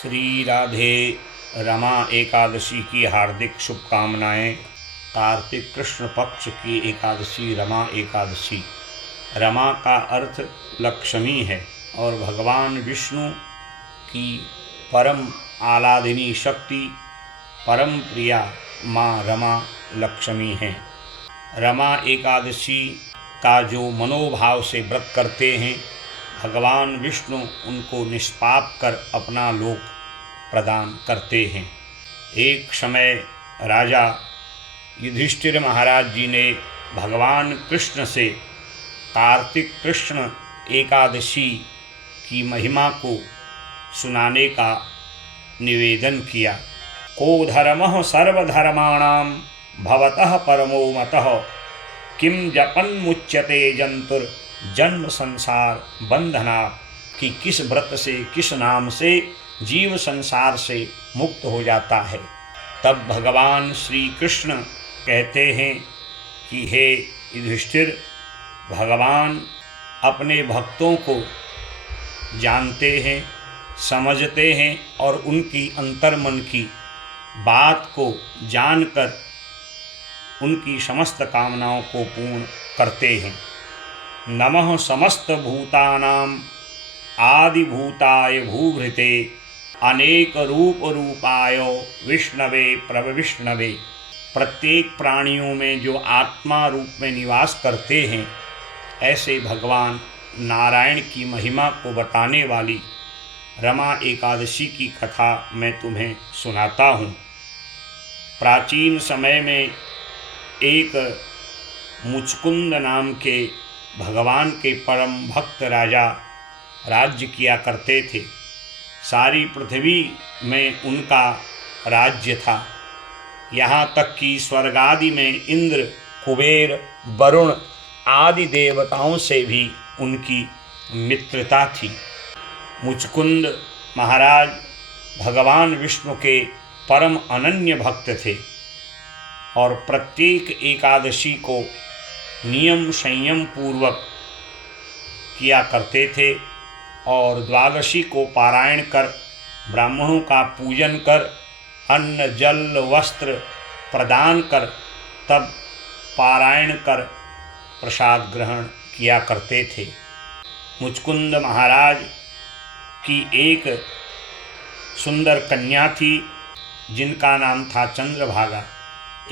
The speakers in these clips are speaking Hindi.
श्री राधे रमा एकादशी की हार्दिक शुभकामनाएं। कार्तिक कृष्ण पक्ष की एकादशी रमा एकादशी। रमा का अर्थ लक्ष्मी है और भगवान विष्णु की परम आराधनीय शक्ति परम प्रिया माँ रमा लक्ष्मी हैं। रमा एकादशी का जो मनोभाव से व्रत करते हैं, भगवान विष्णु उनको निष्पाप कर अपना लोक प्रदान करते हैं। एक समय राजा युधिष्ठिर महाराज जी ने भगवान कृष्ण से कार्तिक कृष्ण एकादशी की महिमा को सुनाने का निवेदन किया। को धर्मः सर्वधर्माणां भवतः परमो मतः किम जपन्मुच्यते जंतुर जन्म संसार बंधना, कि किस व्रत से किस नाम से जीव संसार से मुक्त हो जाता है। तब भगवान श्री कृष्ण कहते हैं कि हे युधिष्ठिर, भगवान अपने भक्तों को जानते हैं, समझते हैं और उनकी अंतर्मन की बात को जानकर उनकी समस्त कामनाओं को पूर्ण करते हैं। नमः समस्त भूतानां आदिभूताय भूभृते अनेक रूप रूपाय विष्णवे प्रविष्णवे। प्रत्येक प्राणियों में जो आत्मा रूप में निवास करते हैं, ऐसे भगवान नारायण की महिमा को बताने वाली रमा एकादशी की कथा मैं तुम्हें सुनाता हूँ। प्राचीन समय में एक मुचकुंद नाम के भगवान के परम भक्त राजा राज्य किया करते थे। सारी पृथ्वी में उनका राज्य था। यहाँ तक कि स्वर्ग आदि में इंद्र, कुबेर, वरुण आदि देवताओं से भी उनकी मित्रता थी। मुचकुंद महाराज भगवान विष्णु के परम अनन्य भक्त थे और प्रत्येक एकादशी को नियम संयम पूर्वक किया करते थे और द्वादशी को पारायण कर ब्राह्मणों का पूजन कर अन्न जल वस्त्र प्रदान कर तब पारायण कर प्रसाद ग्रहण किया करते थे। मुचकुंद महाराज की एक सुंदर कन्या थी जिनका नाम था चंद्रभागा।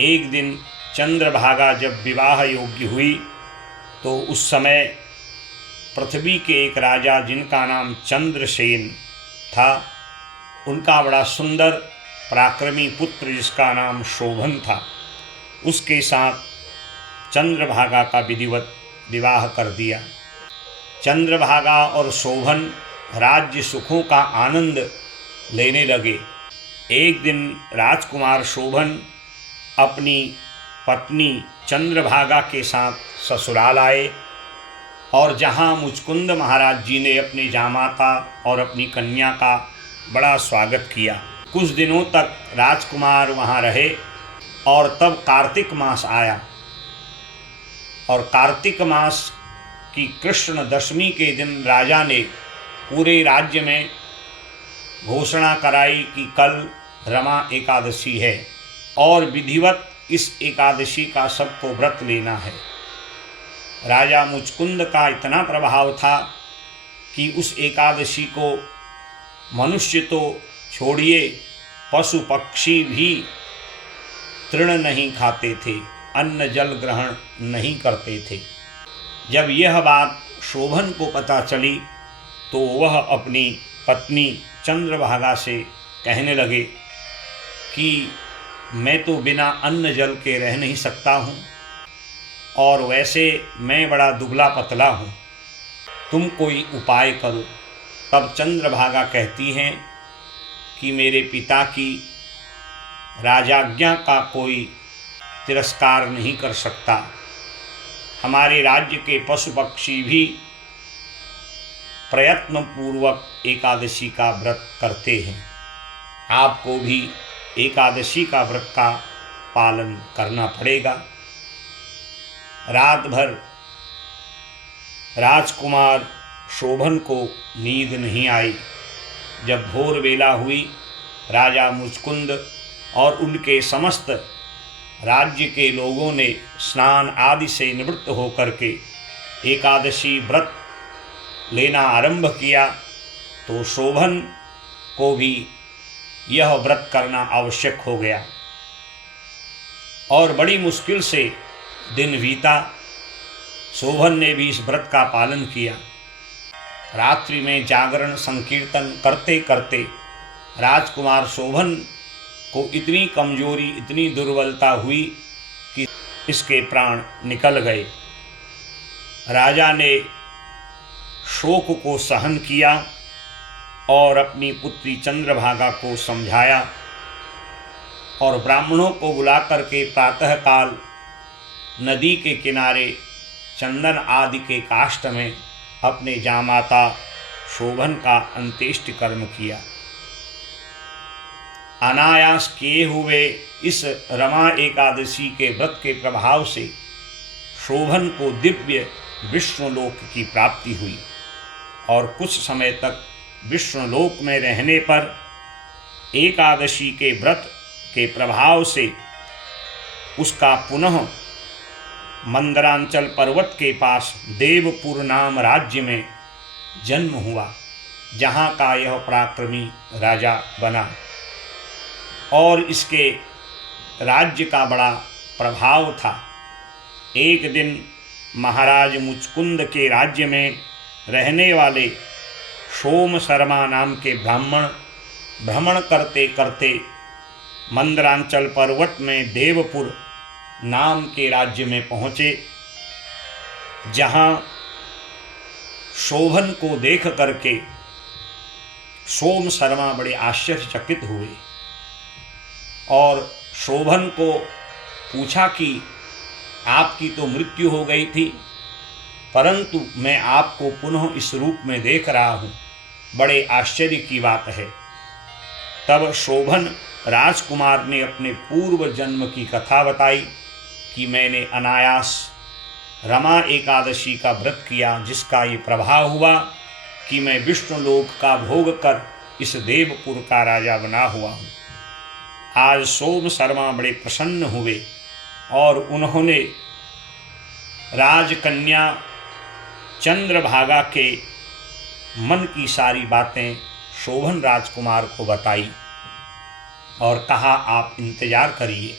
एक दिन चंद्रभागा जब विवाह योग्य हुई तो उस समय पृथ्वी के एक राजा जिनका नाम चंद्रसेन था, उनका बड़ा सुंदर पराक्रमी पुत्र जिसका नाम शोभन था, उसके साथ चंद्रभागा का विधिवत विवाह कर दिया। चंद्रभागा और शोभन राज्य सुखों का आनंद लेने लगे। एक दिन राजकुमार शोभन अपनी पत्नी चंद्रभागा के साथ ससुराल आए और जहाँ मुचकुंद महाराज जी ने अपने जामाता और अपनी कन्या का बड़ा स्वागत किया। कुछ दिनों तक राजकुमार वहाँ रहे और तब कार्तिक मास आया और कार्तिक मास की कृष्ण दशमी के दिन राजा ने पूरे राज्य में घोषणा कराई कि कल रमा एकादशी है और विधिवत इस एकादशी का सबको व्रत लेना है। राजा मुचकुंद का इतना प्रभाव था कि उस एकादशी को मनुष्य तो छोड़िए, पशु पक्षी भी तृण नहीं खाते थे, अन्न जल ग्रहण नहीं करते थे। जब यह बात शोभन को पता चली तो वह अपनी पत्नी चंद्रभागा से कहने लगे कि मैं तो बिना अन्न जल के रह नहीं सकता हूँ और वैसे मैं बड़ा दुबला पतला हूँ, तुम कोई उपाय करो। तब चंद्रभागा कहती हैं कि मेरे पिता की राजाज्ञा का कोई तिरस्कार नहीं कर सकता। हमारे राज्य के पशु पक्षी भी प्रयत्न पूर्वक एकादशी का व्रत करते हैं। आपको भी एकादशी का व्रत का पालन करना पड़ेगा। रात भर राजकुमार शोभन को नींद नहीं आई जब भोर बेला हुई, राजा मुचकुंद और उनके समस्त राज्य के लोगों ने स्नान आदि से निवृत्त होकर के एकादशी व्रत लेना आरंभ किया, तो शोभन को भी यह व्रत करना आवश्यक हो गया और बड़ी मुश्किल से दिन बीता। शोभन ने भी इस व्रत का पालन किया। रात्रि में जागरण संकीर्तन करते करते राजकुमार शोभन को इतनी कमजोरी, इतनी दुर्बलता हुई कि इसके प्राण निकल गए। राजा ने शोक को सहन किया और अपनी पुत्री चंद्रभागा को समझाया और ब्राह्मणों को बुला करके प्रातःकाल नदी के किनारे चंदन आदि के काष्ठ में अपने जामाता शोभन का अंत्येष्टि कर्म किया। अनायास किए हुए इस रमा एकादशी के व्रत के प्रभाव से शोभन को दिव्य विष्णुलोक की प्राप्ति हुई और कुछ समय तक विष्णुलोक में रहने पर एकादशी के व्रत के प्रभाव से उसका पुनः मंदरांचल पर्वत के पास देवपुर नाम राज्य में जन्म हुआ, जहाँ का यह पराक्रमी राजा बना और इसके राज्य का बड़ा प्रभाव था। एक दिन महाराज मुचकुंद के राज्य में रहने वाले सोम शर्मा नाम के ब्राह्मण भ्रमण करते करते मंदरांचल पर्वत में देवपुर नाम के राज्य में पहुँचे, जहाँ शोभन को देख करके सोम शर्मा बड़े आश्चर्यचकित हुए और शोभन को पूछा कि आपकी तो मृत्यु हो गई थी, परंतु मैं आपको पुनः इस रूप में देख रहा हूँ, बड़े आश्चर्य की बात है। तब शोभन राजकुमार ने अपने पूर्व जन्म की कथा बताई कि मैंने अनायास रमा एकादशी का व्रत किया, जिसका ये प्रभाव हुआ कि मैं विष्णुलोक का भोग कर इस देवपुर का राजा बना हुआ हूँ। आज सोम शर्मा बड़े प्रसन्न हुए और उन्होंने राजकन्या चंद्रभागा के मन की सारी बातें शोभन राजकुमार को बताई और कहा, आप इंतजार करिए।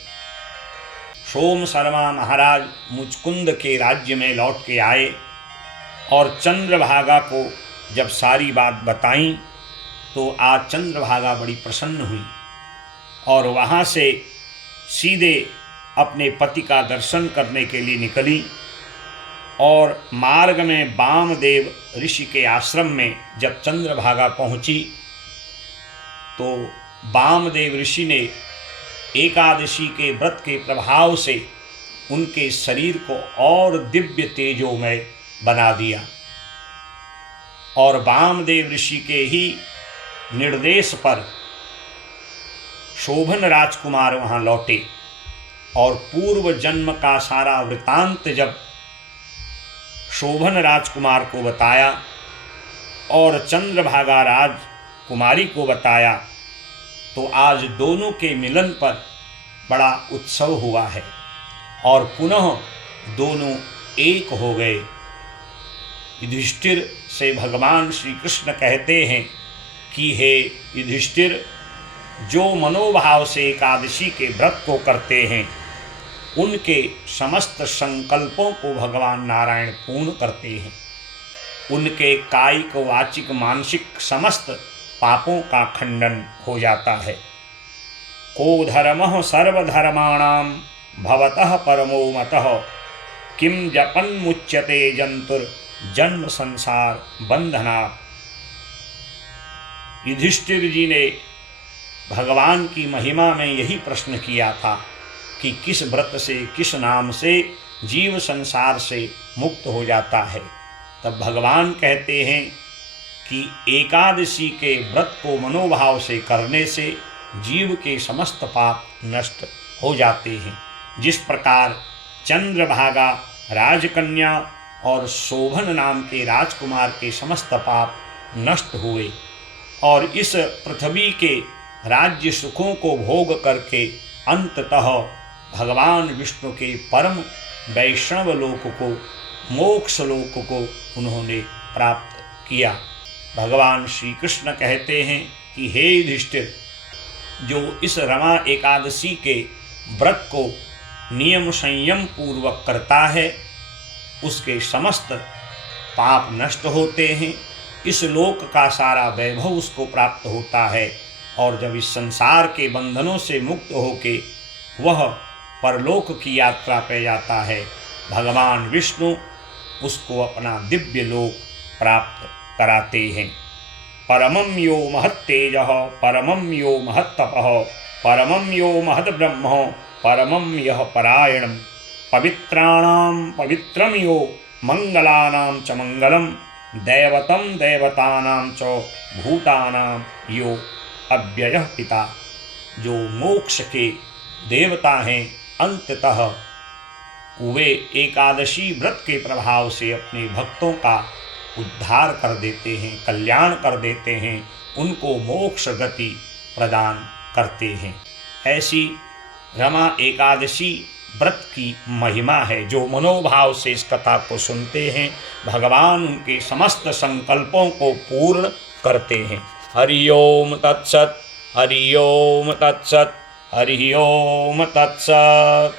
सोम शर्मा महाराज मुचकुंद के राज्य में लौट के आए और चंद्रभागा को जब सारी बात बताई तो आज चंद्रभागा बड़ी प्रसन्न हुई और वहाँ से सीधे अपने पति का दर्शन करने के लिए निकली और मार्ग में वामदेव ऋषि के आश्रम में जब चंद्रभागा पहुँची तो वामदेव ऋषि ने एकादशी के व्रत के प्रभाव से उनके शरीर को और दिव्य तेजोमय बना दिया और वामदेव ऋषि के ही निर्देश पर शोभन राजकुमार वहाँ लौटे और पूर्व जन्म का सारा वृतांत जब शोभन राजकुमार को बताया और चंद्रभागा राजकुमारी को बताया तो आज दोनों के मिलन पर बड़ा उत्सव हुआ है और पुनः दोनों एक हो गए। युधिष्ठिर से भगवान श्री कृष्ण कहते हैं कि हे युधिष्ठिर, जो मनोभाव से एकादशी के व्रत को करते हैं उनके समस्त संकल्पों को भगवान नारायण पूर्ण करते हैं। उनके कायिक वाचिक मानसिक समस्त पापों का खंडन हो जाता है। को धर्मः सर्वधर्माणां भवतः परमो मतः किम जपन मुच्यते जंतुर जन्म संसार बंधनात्। युधिष्ठिर जी ने भगवान की महिमा में यही प्रश्न किया था कि किस व्रत से, किस नाम से जीव संसार से मुक्त हो जाता है। तब भगवान कहते हैं कि एकादशी के व्रत को मनोभाव से करने से जीव के समस्त पाप नष्ट हो जाते हैं। जिस प्रकार चंद्रभागा राजकन्या और शोभन नाम के राजकुमार के समस्त पाप नष्ट हुए और इस पृथ्वी के राज्य सुखों को भोग करके अंततः भगवान विष्णु के परम वैष्णव लोक को, मोक्ष लोक को उन्होंने प्राप्त किया। भगवान श्री कृष्ण कहते हैं कि हे युधिष्ठिर, जो इस रमा एकादशी के व्रत को नियम संयम पूर्वक करता है उसके समस्त पाप नष्ट होते हैं, इस लोक का सारा वैभव उसको प्राप्त होता है, और जब इस संसार के बंधनों से मुक्त होके वह परलोक की यात्रा पे जाता है, भगवान विष्णु उसको अपना दिव्य लोक प्राप्त कराते हैं। परमं यो महत्तेजः परमं यो महत्तपः परमं यो महद्ब्रह्म परमं यः परायणं पवित्राणां पवित्रं यो मंगलानां च मंगलम दैवतं देवतानां च भूतानां यो अव्ययः पिता। जो मोक्ष के देवता हैं, अंततः वे एकादशी व्रत के प्रभाव से अपने भक्तों का उद्धार कर देते हैं, कल्याण कर देते हैं, उनको मोक्ष गति प्रदान करते हैं। ऐसी रमा एकादशी व्रत की महिमा है। जो मनोभाव से इस कथा को सुनते हैं, भगवान उनके समस्त संकल्पों को पूर्ण करते हैं। हरि ओम तत्सत, हरि ओम तत्सत, हरि ओम तत्सत।